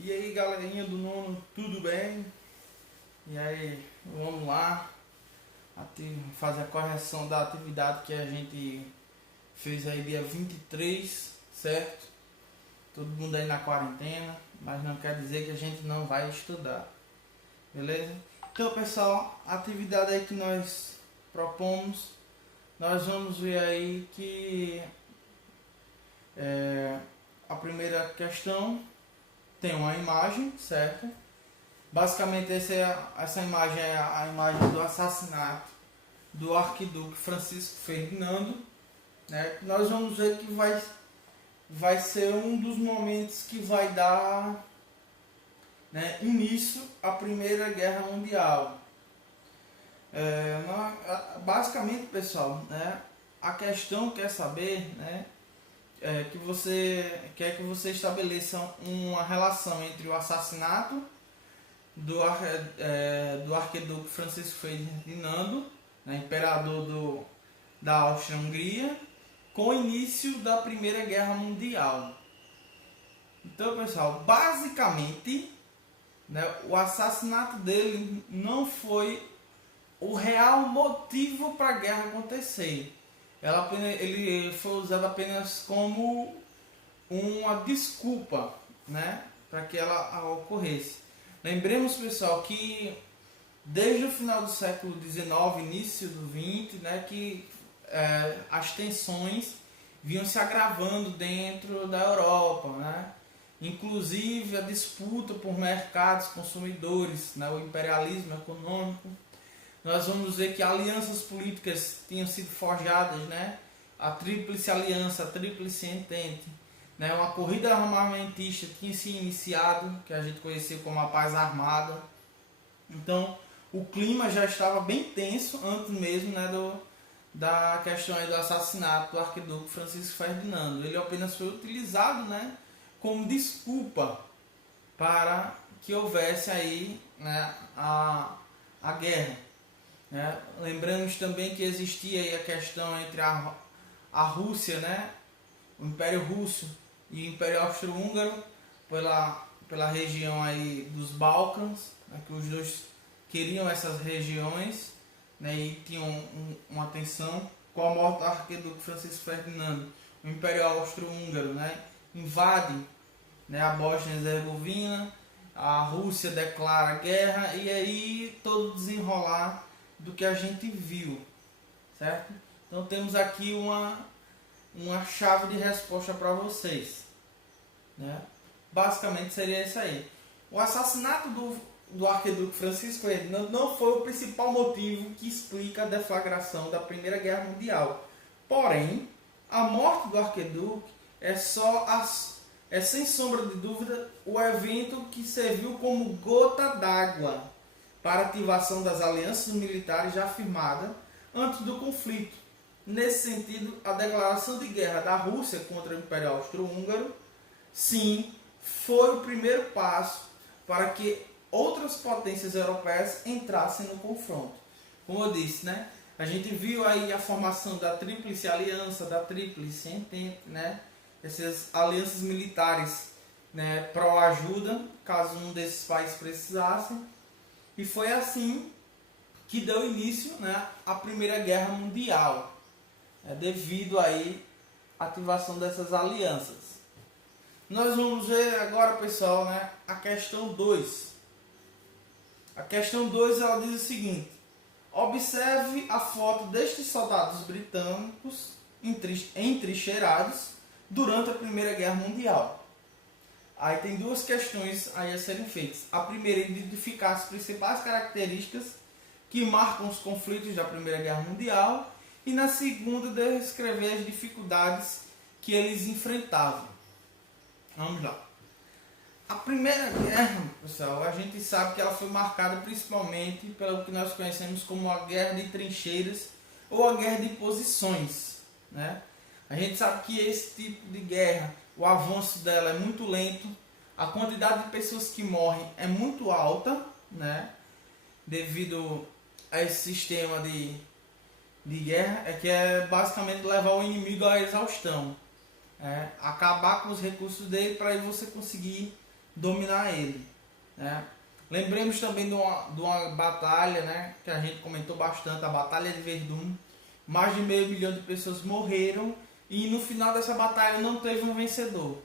E aí, galerinha do nono, tudo bem? E aí, vamos lá fazer a correção da atividade que a gente fez aí dia 23, certo? Todo mundo aí na quarentena, mas não quer dizer que a gente não vai estudar, beleza? Então, pessoal, a atividade aí que nós propomos, nós vamos ver aí que a primeira questão tem uma imagem, certo? Basicamente essa imagem é a imagem do assassinato do arquiduque Francisco Ferdinando, né? Nós vamos ver que vai ser um dos momentos que vai dar, né, início à Primeira Guerra Mundial. Basicamente, pessoal, né, a questão quer saber, né, que você quer que você estabeleça uma relação entre o assassinato do arquiduque Francisco Ferdinando, né, imperador da Áustria-Hungria, com o início da Primeira Guerra Mundial. Então, pessoal, basicamente, né, o assassinato dele não foi o real motivo para a guerra acontecer. Ele foi usado apenas como uma desculpa, né, para que ela ocorresse. Lembremos, pessoal, que desde o final do século XIX, início do XX, né, que as tensões vinham se agravando dentro da Europa, né? Inclusive a disputa por mercados consumidores, né, o imperialismo econômico. Nós vamos ver que alianças políticas tinham sido forjadas, né? A Tríplice Aliança, a Tríplice Entente, né? Uma corrida armamentista tinha se iniciado, que a gente conhecia como a Paz Armada. Então, o clima já estava bem tenso antes mesmo, né, da questão aí do assassinato do arquiduque Francisco Ferdinando. Ele apenas foi utilizado, né, como desculpa para que houvesse aí, né, a guerra. Né? Lembramos também que existia aí a questão entre a Rússia, né, o Império Russo e o Império Austro-Húngaro pela região aí dos Balcãs, né, que os dois queriam essas regiões, né, e tinham uma tensão. Com a morte do arquiduque Francisco Ferdinando, o Império Austro-Húngaro, né, invade, né, a Bósnia e Herzegovina, a Rússia declara guerra e aí todo desenrolar do que a gente viu, certo? Então temos aqui uma chave de resposta para vocês, né? Basicamente seria isso aí. O assassinato do arquiduque Francisco Ferdinando não foi o principal motivo que explica a deflagração da Primeira Guerra Mundial. Porém, a morte do arquiduque é sem sombra de dúvida o evento que serviu como gota d'água para a ativação das alianças militares já firmadas antes do conflito. Nesse sentido, a declaração de guerra da Rússia contra o Império Austro-Húngaro, sim, foi o primeiro passo para que outras potências europeias entrassem no confronto. Como eu disse, né, a gente viu aí a formação da Tríplice Aliança, da Tríplice Entente, né, essas alianças militares, né, pró-ajuda, caso um desses países precisasse. E foi assim que deu início, né, à Primeira Guerra Mundial, devido aí à ativação dessas alianças. Nós vamos ver agora, pessoal, né, a questão 2. A questão 2 ela diz o seguinte: observe a foto destes soldados britânicos entrincheirados durante a Primeira Guerra Mundial. Aí tem duas questões aí a serem feitas. A primeira é identificar as principais características que marcam os conflitos da Primeira Guerra Mundial. E na segunda, descrever as dificuldades que eles enfrentavam. Vamos lá. A Primeira Guerra, pessoal, a gente sabe que ela foi marcada principalmente pelo que nós conhecemos como a Guerra de Trincheiras ou a Guerra de Posições, né? A gente sabe que esse tipo de guerra, o avanço dela é muito lento, a quantidade de pessoas que morrem é muito alta, né? Devido a esse sistema de guerra, que é basicamente levar o inimigo à exaustão, acabar com os recursos dele para você conseguir dominar ele, né? Lembremos também de uma batalha, né, que a gente comentou bastante, a Batalha de Verdun. Mais de meio milhão de pessoas morreram e no final dessa batalha não teve um vencedor,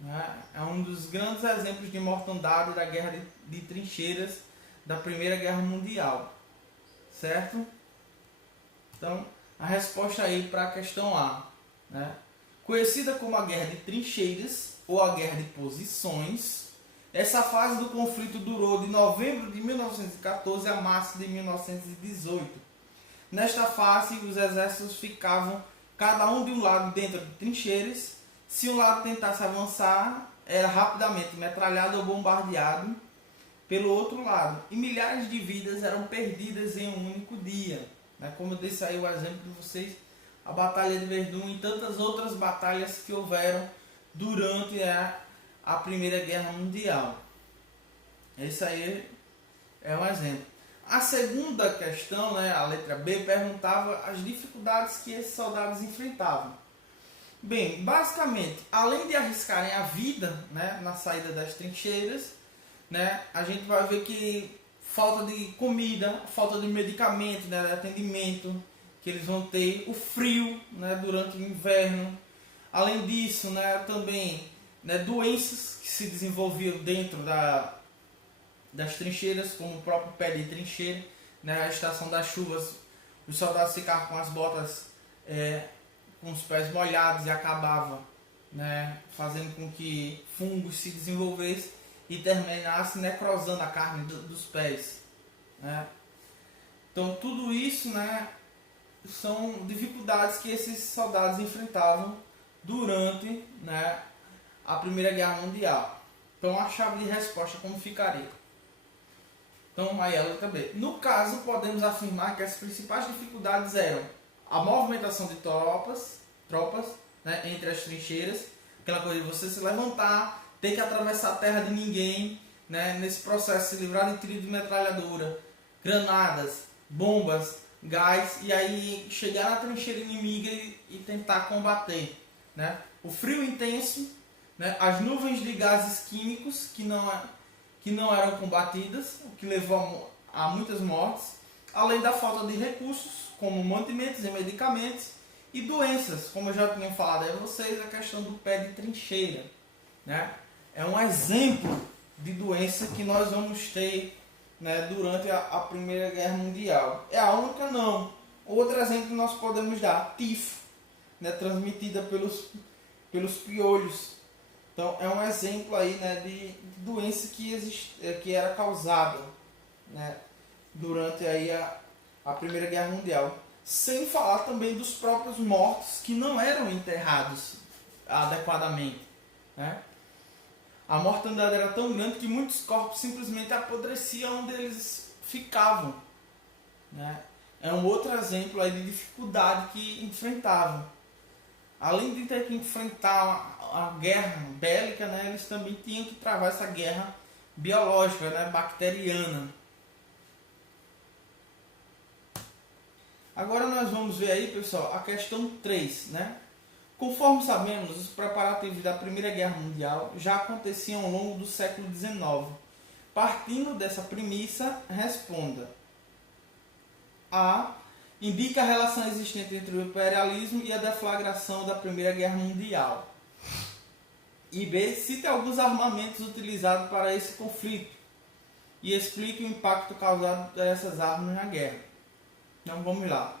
né? É um dos grandes exemplos de mortandade da guerra de trincheiras da Primeira Guerra Mundial, certo? Então, a resposta aí para a questão A, né? Conhecida como a Guerra de Trincheiras ou a Guerra de Posições, essa fase do conflito durou de novembro de 1914 a março de 1918. Nesta fase, os exércitos ficavam cada um de um lado dentro de trincheiras. Se um lado tentasse avançar, era rapidamente metralhado ou bombardeado pelo outro lado. E milhares de vidas eram perdidas em um único dia. Como eu disse aí o exemplo de vocês, a Batalha de Verdun e tantas outras batalhas que houveram durante a Primeira Guerra Mundial. Esse aí é um exemplo. A segunda questão, né, a letra B, perguntava as dificuldades que esses soldados enfrentavam. Bem, basicamente, além de arriscarem a vida, né, na saída das trincheiras, né, a gente vai ver que falta de comida, falta de medicamento, né, de atendimento que eles vão ter, o frio, né, durante o inverno. Além disso, né, também, né, doenças que se desenvolviam dentro das trincheiras, como o próprio pé de trincheira, né, a estação das chuvas, os soldados ficavam com as botas com os pés molhados e acabava, né, fazendo com que fungos se desenvolvessem e terminasse necrosando a carne dos pés, né? Então tudo isso, né, são dificuldades que esses soldados enfrentavam durante, né, a Primeira Guerra Mundial. Então a chave de resposta como ficaria? Então aí a letra B. No caso, podemos afirmar que as principais dificuldades eram a movimentação de tropas, né, entre as trincheiras, aquela coisa de você se levantar, ter que atravessar a terra de ninguém, né, nesse processo se livrar de tiro de metralhadora, granadas, bombas, gás, e aí chegar na trincheira inimiga e tentar combater, né? O frio intenso, né, as nuvens de gases químicos que não eram combatidas, o que levou a muitas mortes, além da falta de recursos, como mantimentos e medicamentos, e doenças, como eu já tinha falado aí a vocês, a questão do pé de trincheira, né? É um exemplo de doença que nós vamos ter, né, durante a Primeira Guerra Mundial. É a única? Não. Outro exemplo que nós podemos dar, tifo, né, transmitida pelos piolhos. Então é um exemplo aí, né, de doença que era causada, né, durante aí a Primeira Guerra Mundial. Sem falar também dos próprios mortos que não eram enterrados adequadamente, né? A mortandade era tão grande que muitos corpos simplesmente apodreciam onde eles ficavam, né? É um outro exemplo aí de dificuldade que enfrentavam. Além de ter que enfrentar a guerra bélica, né, eles também tinham que travar essa guerra biológica, né, bacteriana. Agora nós vamos ver aí, pessoal, a questão 3, né? Conforme sabemos, os preparativos da Primeira Guerra Mundial já aconteciam ao longo do século XIX. Partindo dessa premissa, responda. A. Indica a relação existente entre o imperialismo e a deflagração da Primeira Guerra Mundial. E B. Cite alguns armamentos utilizados para esse conflito e explique o impacto causado por essas armas na guerra. Então vamos lá.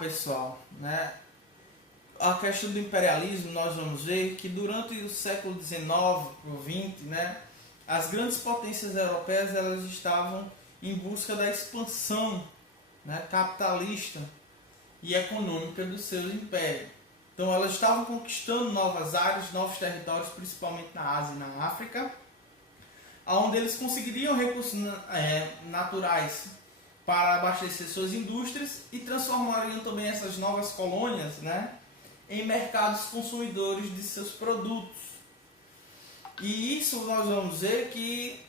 Pessoal, né? A questão do imperialismo, nós vamos ver que durante o século XIX ou XX, né, as grandes potências europeias elas estavam em busca da expansão, né, capitalista e econômica dos seus impérios. Então elas estavam conquistando novas áreas, novos territórios, principalmente na Ásia e na África, onde eles conseguiriam recursos naturais para abastecer suas indústrias e transformariam também essas novas colônias, né, em mercados consumidores de seus produtos. E isso nós vamos ver que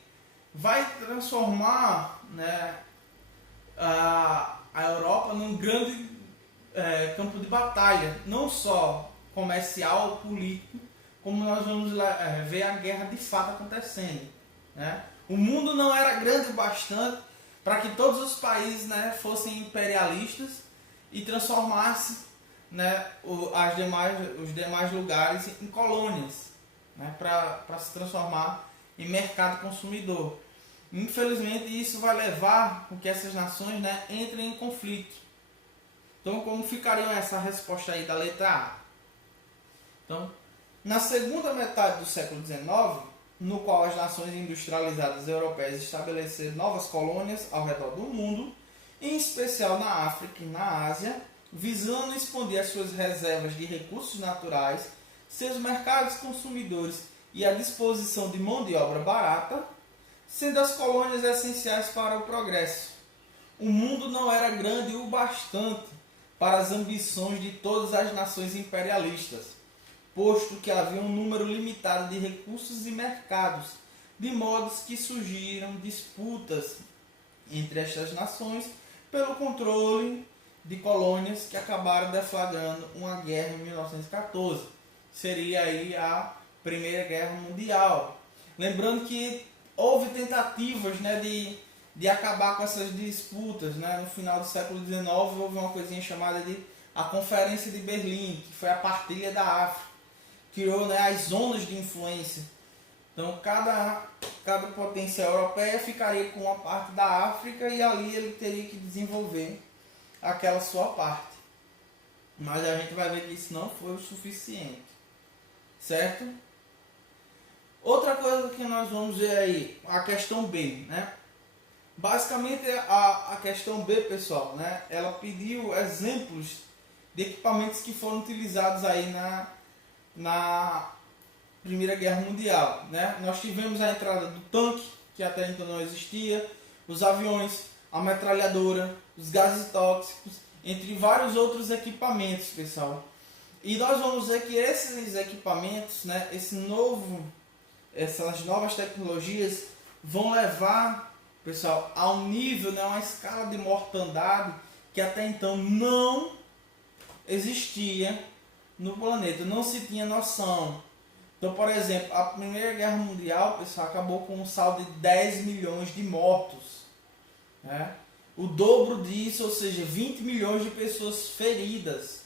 vai transformar, né, a Europa num grande campo de batalha, não só comercial, político, como nós vamos ver a guerra de fato acontecendo, né? O mundo não era grande o bastante para que todos os países, né, fossem imperialistas e transformassem, né, os demais lugares em colônias, né, para se transformar em mercado consumidor. Infelizmente, isso vai levar com que essas nações, né, entrem em conflito. Então, como ficaria essa resposta aí da letra A? Então, na segunda metade do século XIX, no qual as nações industrializadas europeias estabeleceram novas colônias ao redor do mundo, em especial na África e na Ásia, visando expandir as suas reservas de recursos naturais, seus mercados consumidores e a disposição de mão de obra barata, sendo as colônias essenciais para o progresso. O mundo não era grande o bastante para as ambições de todas as nações imperialistas, posto que havia um número limitado de recursos e mercados, de modo que surgiram disputas entre estas nações pelo controle de colônias que acabaram deflagrando uma guerra em 1914. Seria aí a Primeira Guerra Mundial. Lembrando que houve tentativas, né, de acabar com essas disputas, né? No final do século XIX houve uma coisinha chamada de a Conferência de Berlim, que foi a partilha da África, criou, né, as zonas de influência. Então cada potência europeia ficaria com uma parte da África e ali ele teria que desenvolver aquela sua parte. Mas a gente vai ver que isso não foi o suficiente, certo? Outra coisa que nós vamos ver aí, a questão B, né? Basicamente a questão B, pessoal, né? Ela pediu exemplos de equipamentos que foram utilizados aí na Primeira Guerra Mundial, né? Nós tivemos a entrada do tanque, que até então não existia, os aviões, a metralhadora, os gases tóxicos, entre vários outros equipamentos, pessoal. E nós vamos ver que esses equipamentos, né, essas novas tecnologias vão levar, pessoal, a um nível, né, uma escala de mortandade que até então não existia no planeta, não se tinha noção. Então, por exemplo, a Primeira Guerra Mundial, pessoal, acabou com um saldo de 10 milhões de mortos, né? O dobro disso, ou seja, 20 milhões de pessoas feridas.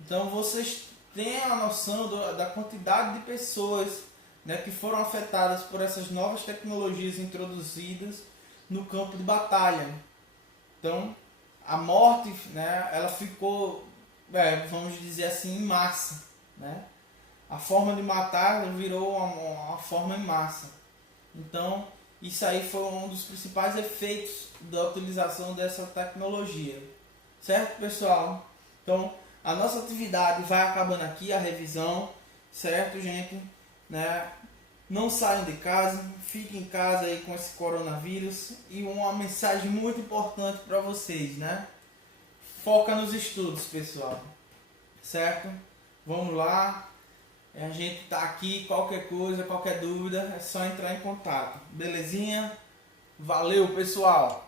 Então, vocês têm a noção da quantidade de pessoas, né, que foram afetadas por essas novas tecnologias introduzidas no campo de batalha. Então, a morte, né, ela ficou, vamos dizer assim, em massa, né? A forma de matar virou uma forma em massa. Então, isso aí foi um dos principais efeitos da utilização dessa tecnologia. Certo, pessoal? Então, a nossa atividade vai acabando aqui, a revisão. Certo, gente? Né? Não saiam de casa, fiquem em casa aí com esse coronavírus. E uma mensagem muito importante para vocês, né? Foca nos estudos, pessoal. Certo? Vamos lá. A gente está aqui, qualquer coisa, qualquer dúvida, é só entrar em contato. Belezinha? Valeu, pessoal!